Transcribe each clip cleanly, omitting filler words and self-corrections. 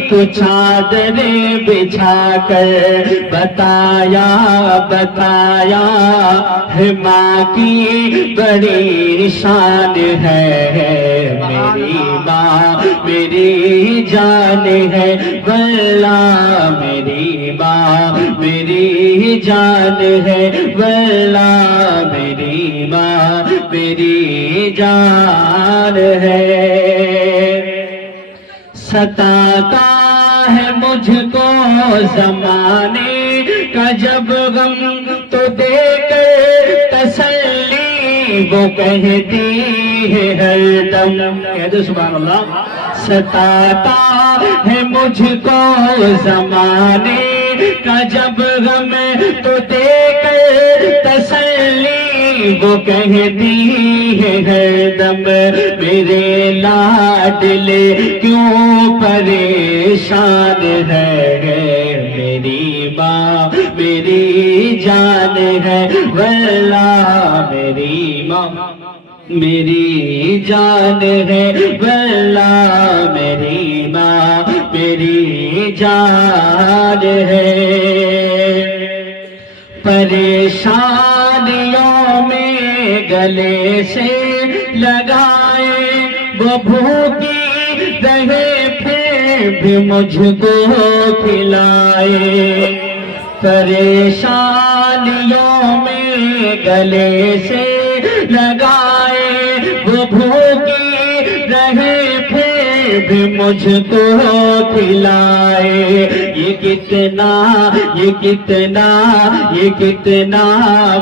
کو چادر بچھا کر بتایا ہے ماں کی بڑی شان ہے میری ماں میری جان ہے واللہ میری ماں میری جان ہے واللہ میری ماں میری جان ہے ستاتا ہے مجھ کو زمانے کا جب غم تو دے کر تسلی وہ کہتی ہے ہر دم کہہ دو سبحان اللہ ستاتا ہے مجھ کو زمانے کا جب غم تو دے کر تسلی وہ کہتی ہے ہر دم میرے لاڈلے کیوں پریشان ہے میری ماں میری جان ہے واللہ میری ماں میری جان ہے واللہ میری ماں میری جان ہے پریشانیوں میں گلے سے لگائے وہ بھوکی رہے پھر بھی مجھ کو کھلائے پریشانیوں میں گلے سے لگائے وہ بھوکی رہے پھر بھی مجھ کو کھلائے یہ کتنا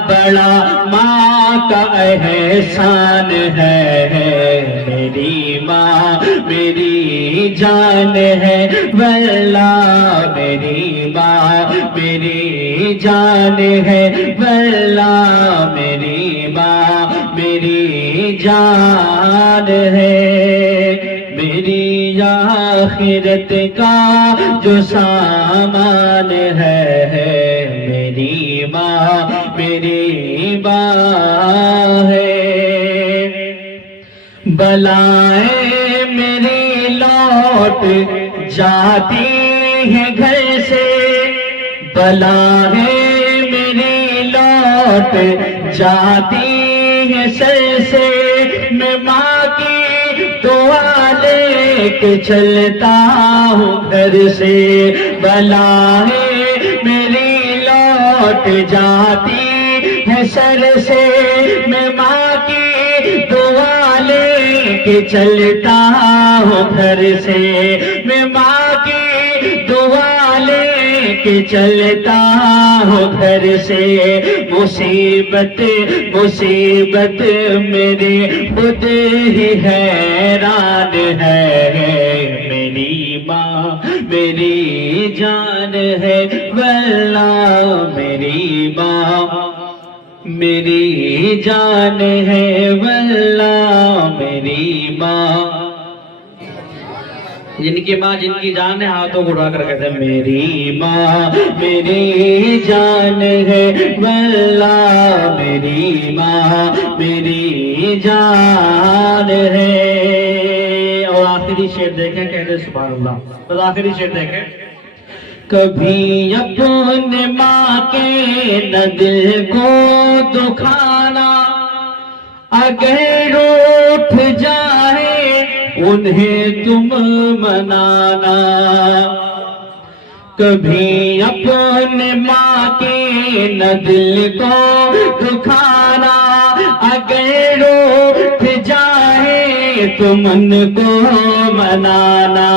بڑا ماں کا احسان ہے میری ماں میری جان ہے واللہ میری ماں میری جان ہے واللہ میری ماں میری جان ہے میری آخرت کا جو سامان ہے میری ماں میری ماں ہے بلائیں میری لوٹ جاتی ہے گھر سے بلائیں میری لوٹ جاتی ہے سر سے میں ماں کی دعا لے کے چلتا ہوں گھر سے بلائیں میری لوٹ جاتی ہے سر سے میں ماں کی دعا لے کے چلتا ہوں گھر سے میں ماں کی دعا لے کے چلتا ہوں گھر سے مصیبت میرے خود ہی حیران ہے میری ماں میری جان ہے واللہ میری ماں میری جان ہے واللہ میری ماں جن کی ماں جن کی جان ہے ہاتھوں کو اٹھا کر کہتے ہیں میری ماں میری جان ہے واللہ میری ماں میری جان ہے اور آخری شعر دیکھیں کہتے ہیں سبحان اللہ بس آخری شعر دیکھیں کبھی اپنے ماں کے نہ دل کو دکھانا اگر اٹھ جائے انہیں تم منانا کبھی اپنے ماں کے نہ دل کو دکھانا اگر اٹھ جائے تو من کو منانا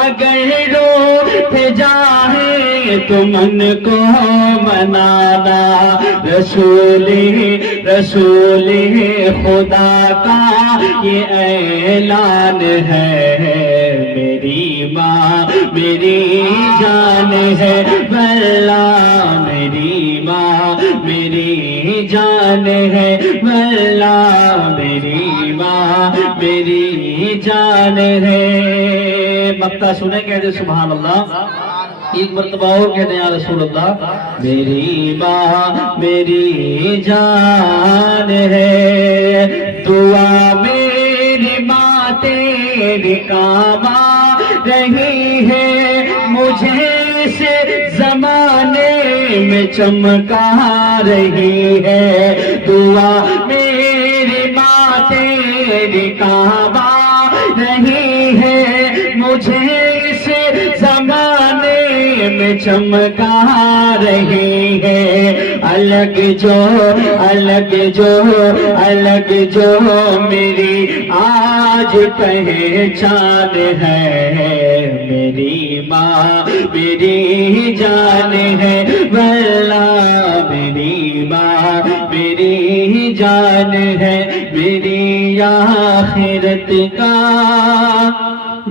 اگر اٹھ جائے تو من کو منانا رسول خدا کا یہ اعلان ہے میری ماں میری جان ہے واللہ میری ماں میری جان ہے واللہ میری ماں میری جان ہے مقطع سنیں کہتے سبحان اللہ ایک مرتبہ اور کہتے ہیں یا رسول اللہ میری ماں میری جان ہے دعا میری ماں تیری کام رہی ہے، مجھے اس زمانے میں چمکا رہی ہے، دعا میری ماں تیری کعبہ رہی ہے، مجھے اس زمانے میں چمکا رہی ہے، الگ جو میری آج پہچان ہے، میری ماں میری جان ہے، واللہ میری ماں میری جان ہے، میری آخرت کا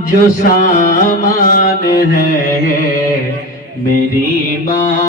جو سامان ہے، میری ماں